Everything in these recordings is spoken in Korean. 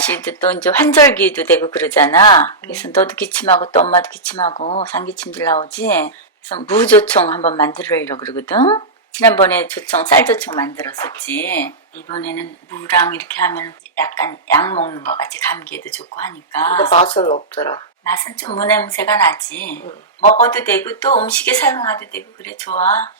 씨도 또 이제 환절기도 되고 그러잖아. 그래서 너도 기침하고 또 엄마도 기침하고 상기침들 나오지. 그래서 무조청 한번 만들으려고 그러거든. 지난번에 조청, 쌀조청 만들었었지. 이번에는 무랑 이렇게 하면 약간 약 먹는 것 같이 감기에도 좋고 하니까. 근데 맛은 없더라. 맛은 좀 무냄새가 나지. 먹어도 되고 또 음식에 사용해도 되고 그래 좋아.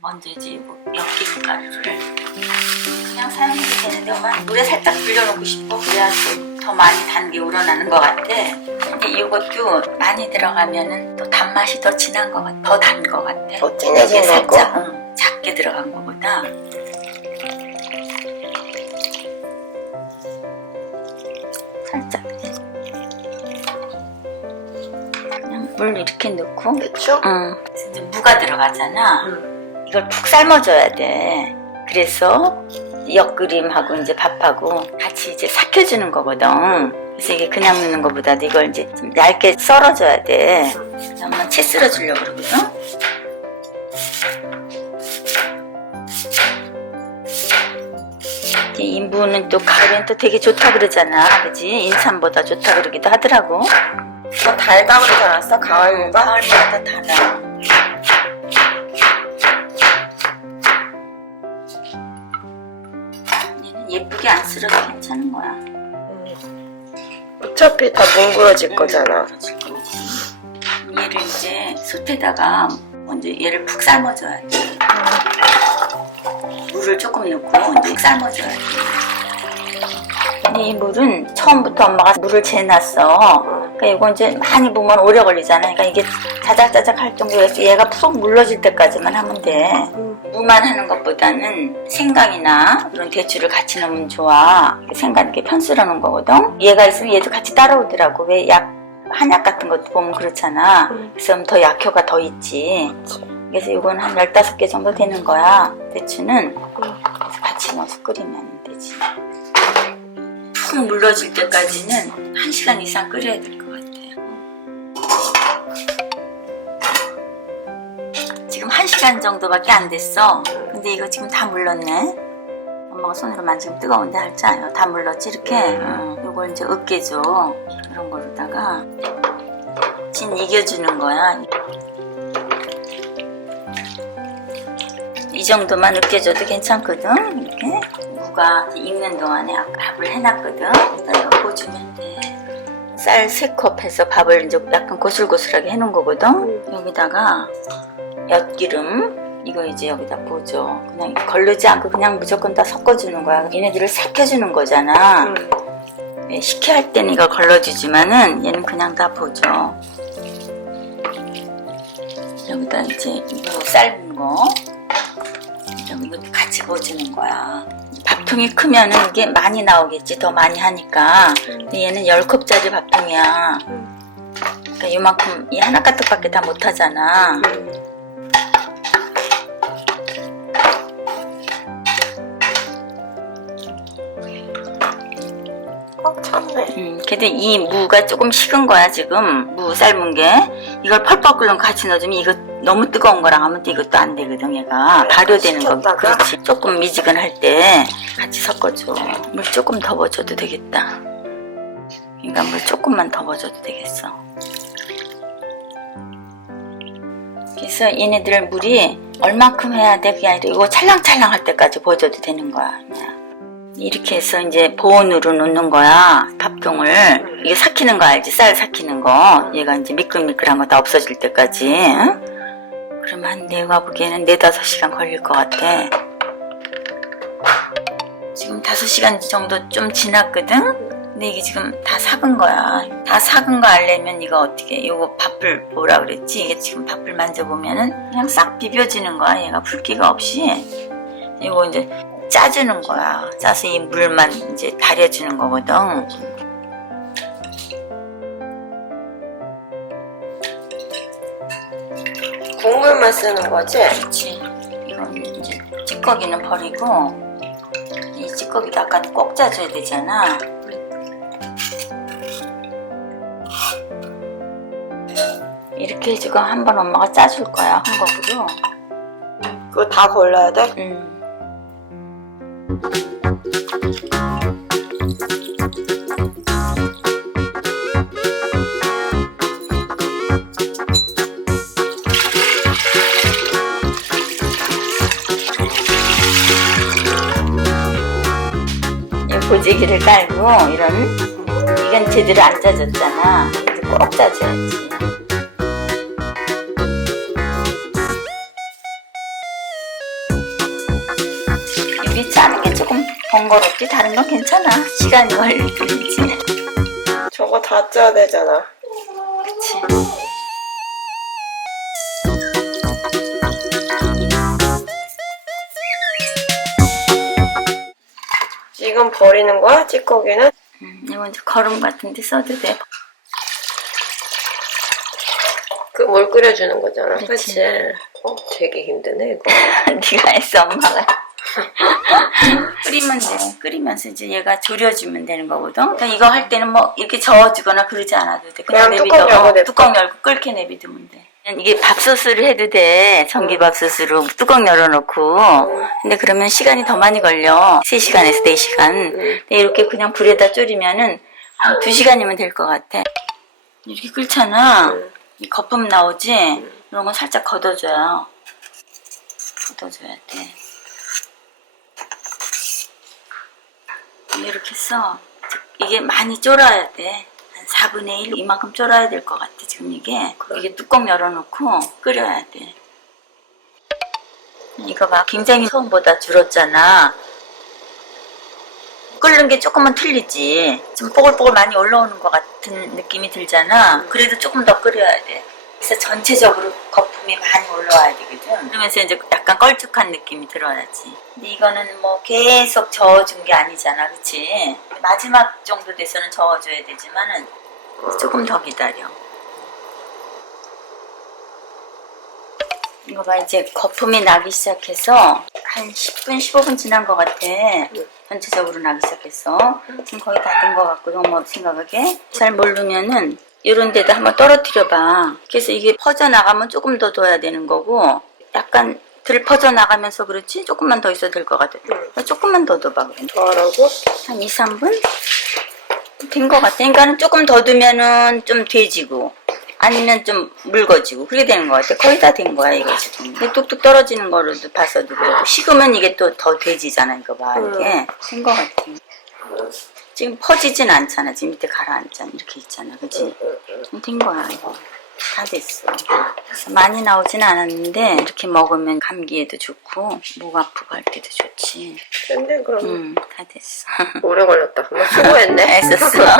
먼저 이제 엽기 가루를 그냥 사용해도 되는데 엄마 물에 살짝 불려놓고 싶어. 그래야 또 더 많이 단 게 우러나는 것 같아. 근데 이것도 많이 들어가면은 또 단맛이 더 진한 것 같아. 더 단 것 같아. 더 진해진 이게 거고? 살짝 작게 들어간 거보다. 살짝 그냥 물 이렇게 넣고 그쵸? 그래서 이제 무가 들어가잖아. 이걸 푹 삶아줘야 돼. 그래서 엿그림하고 이제 밥하고 같이 이제 삭혀주는 거거든. 그래서 이게 그냥 넣는 것보다도 이걸 이제 좀 얇게 썰어줘야 돼. 그래서 한번 채 썰어주려고 그러거든. 이 무는 또 가을엔 또 되게 좋다 그러잖아. 그지? 인삼보다 좋다 그러기도 하더라고. 더 달다 그러지 않았어? 가을무가? 가을보다 더 달아. 얘는 예쁘게 안 쓸어도 괜찮은 거야. 어차피 다 뭉그러질 거잖아. 얘를 이제 솥에다가 먼저 얘를 푹 삶아줘야 돼. 물을 조금 넣고 이제 푹 삶아줘야 돼. 근데 이 물은 처음부터 엄마가 물을 재놨어. 그러니까 이거 이제 많이 보면 오래 걸리잖아. 그러니까 이게 자작자작 할 정도에서 얘가 푹 물러질 때까지만 하면 돼. 무만 하는 것보다는 생강이나 그런 대추를 같이 넣으면 좋아. 생강 이렇게 편슬어 놓은 거거든. 얘가 있으면 얘도 같이 따라오더라고. 왜 한약 같은 것도 보면 그렇잖아. 그래서 더 약효가 더 있지. 그래서 이건 한 15개 정도 되는 거야. 대추는. 그래서 같이 넣어서 끓이면 되지. 푹 물러질 때까지는 1시간 이상 끓여야 될 것 같아요. 지금 1시간 정도밖에 안 됐어. 근데 이거 지금 다 물렀네. 엄마가 손으로 만지면 뜨거운데 살짝 다 물렀지 이렇게. 이걸 이제 으깨줘. 이런 거로다가 진 익여주는 거야. 이 정도만 으깨줘도 괜찮거든. 이렇게 무가 익는 동안에 밥을 해놨거든. 그러니까 이거 부어주면 돼. 쌀 3컵 해서 밥을 이제 약간 고슬고슬하게 해놓은 거거든. 여기다가 엿기름 이거 이제 여기다 부어줘. 그냥 걸르지 않고 그냥 무조건 다 섞어주는 거야. 얘네들을 삭혀주는 거잖아. 식혀할 때는 이거 걸러주지만은 얘는 그냥 다 부어줘. 여기다 이제 무 삶은 거 이것도 같이 부어주는 거야. 밥통이 크면은 이게 많이 나오겠지. 더 많이 하니까. 근데 얘는 10컵짜리 밥통이야. 그러니까 이만큼 이 하나 가득밖에 다 못하잖아. 꽉 찼네. 근데 이 무가 조금 식은 거야 지금. 무 삶은 게. 이걸 펄펄 끓는 같이 넣어주면 이거 너무 뜨거운 거랑 하면 또 이것도 안 되거든. 얘가 발효되는 거. 그렇지. 조금 미지근할 때 같이 섞어줘. 물 조금 더 부어줘도 되겠다. 그러니까 물 조금만 더 부어줘도 되겠어. 그래서 얘네들 물이 얼만큼 해야 돼? 그게 아니라 이거 찰랑찰랑 할 때까지 부어줘도 되는 거야. 그냥. 이렇게 해서 이제 보온으로 놓는 거야. 밥통을. 이게 삭히는 거 알지? 쌀 삭히는 거. 얘가 이제 미끌미끌한 거 다 없어질 때까지. 응? 그러면 내가 보기에는 4-5시간 걸릴 것 같아. 지금 5시간 정도 좀 지났거든? 근데 이게 지금 다 삭은 거야. 다 삭은 거 알려면 이거 어떻게, 이거 밥을 뭐라 그랬지? 이게 지금 밥을 만져보면은 그냥 싹 비벼지는 거야. 얘가 붉기가 없이. 이거 이제 짜주는 거야. 짜서 이 물만 이제 달여주는 거거든. 국물만 쓰는 거지? 그렇지. 이건 이제 찌꺼기는 버리고 이 찌꺼기도 아까 꼭 짜줘야 되잖아. 이렇게 지금 한번 엄마가 짜줄 거야. 한 거구로. 그거 다 걸러야 돼? 응. 건재기를 깔고 이건 제대로 안 짜졌잖아. 꼭 짜줘야지. 여기 짜는 게 조금 번거롭지. 다른 건 괜찮아. 시간이 걸릴 뿐이지. 저거 다 짜야 되잖아. 그치. 지금 버리는 거야? 찌꺼기는? 이건 이제 거름 같은 데 써도 돼. 그 물 끓여주는 거잖아. 그치. 그치? 되게 힘드네 이거. 네가 했어, 엄마가. 끓이면 돼. 끓이면서 이제 얘가 졸여주면 되는 거거든. 그러니까 이거 할 때는 뭐 이렇게 저어주거나 그러지 않아도 돼. 그냥 뚜껑 열고 냅둬. 뚜껑 열고 끓게 내비두면 돼. 이게 밥솥으로 해도 돼. 전기밥솥으로 뚜껑 열어놓고. 근데 그러면 시간이 더 많이 걸려. 3시간에서 4시간. 근데 이렇게 그냥 불에다 졸이면은 한 2시간이면 될 것 같아. 이렇게 끓잖아. 이 거품 나오지? 이런 건 살짝 걷어줘요. 걷어줘야 돼. 이렇게 써. 이게 많이 졸아야 돼. 한 4분의 1 이만큼 졸아야 될 것 같아. 지금 이게 뚜껑 열어놓고 끓여야 돼. 이거 봐. 굉장히 처음보다 줄었잖아. 끓는 게 조금만 틀리지. 좀 뽀글뽀글 많이 올라오는 것 같은 느낌이 들잖아. 그래도 조금 더 끓여야 돼. 그래서 전체적으로 거품이 많이 올라와야 되거든. 그러면서 이제 약간 걸쭉한 느낌이 들어야지. 근데 이거는 뭐 계속 저어준 게 아니잖아, 그치? 마지막 정도 돼서는 저어줘야 되지만은 조금 더 기다려. 이거 봐, 이제 거품이 나기 시작해서 한 10분, 15분 지난 것 같아. 전체적으로 나기 시작했어. 지금 거의 다 된 것 같거든, 뭐 생각하기에. 잘 모르면은 이런 데다 한번 떨어뜨려봐. 그래서 이게 퍼져나가면 조금 더 둬야 되는 거고, 약간 덜 퍼져나가면서 그렇지? 조금만 더 있어도 될 것 같아. 조금만 더 둬봐. 더 하라고? 한 2, 3분? 된 것 같아. 그러니까는 조금 더 두면은 좀 돼지고, 아니면 좀 묽어지고, 그렇게 되는 것 같아. 거의 다 된 거야, 이거 지금. 근데 뚝뚝 떨어지는 거로도 봐서도 그렇고, 식으면 이게 또 더 돼지잖아, 이거 봐. 이게. 된 것 같아. 지금 퍼지진 않잖아. 지금 밑에 가라앉잖아. 이렇게 있잖아. 그치? 된 거야, 이거. 다 됐어. 그래서 많이 나오진 않았는데, 이렇게 먹으면 감기에도 좋고, 목 아프고 할 때도 좋지. 근데 그럼 다 됐어. 오래 걸렸다. 수고했네. 애썼어.